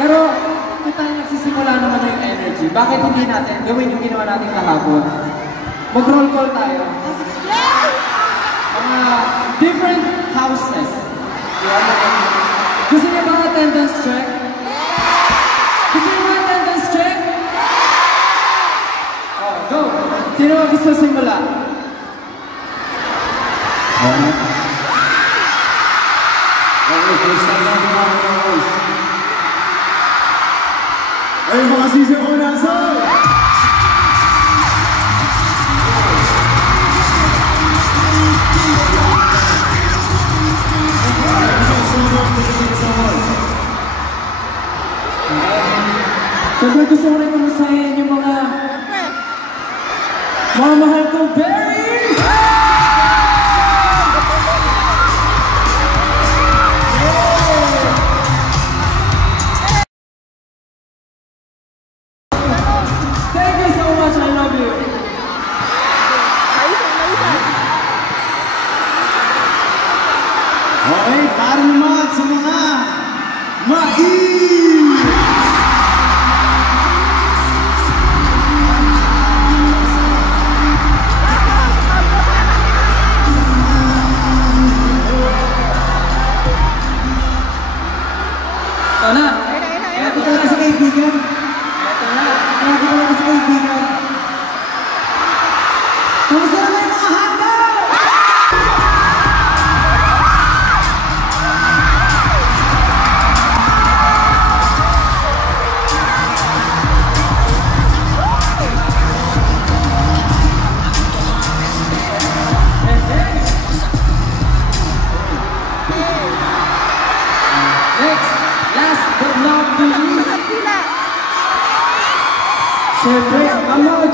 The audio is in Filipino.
Pero, total nagsisimula naman na yung energy. Bakit hindi natin gawin yung ginawa natin kahapon? Mag-roll call tayo. Mga different houses. Gusto niyo ba attendance check? Gusto niyo ba attendance check? Oh, go! Sino ba gusto simula? Okay, first time natin mga boys. Ay, mga sisi ko nasa! Siyempre gusto ko rin kumusahin yung mga mahal kong berries! Thank you so much, I love you! Okay, para naman sa mga mais! Ito na! Ito na sa kaibigan! Ito na! Ito na sa kaibigan! Kamusta na yung mga handa? Next! Last but not the least! Siyempre, ang mga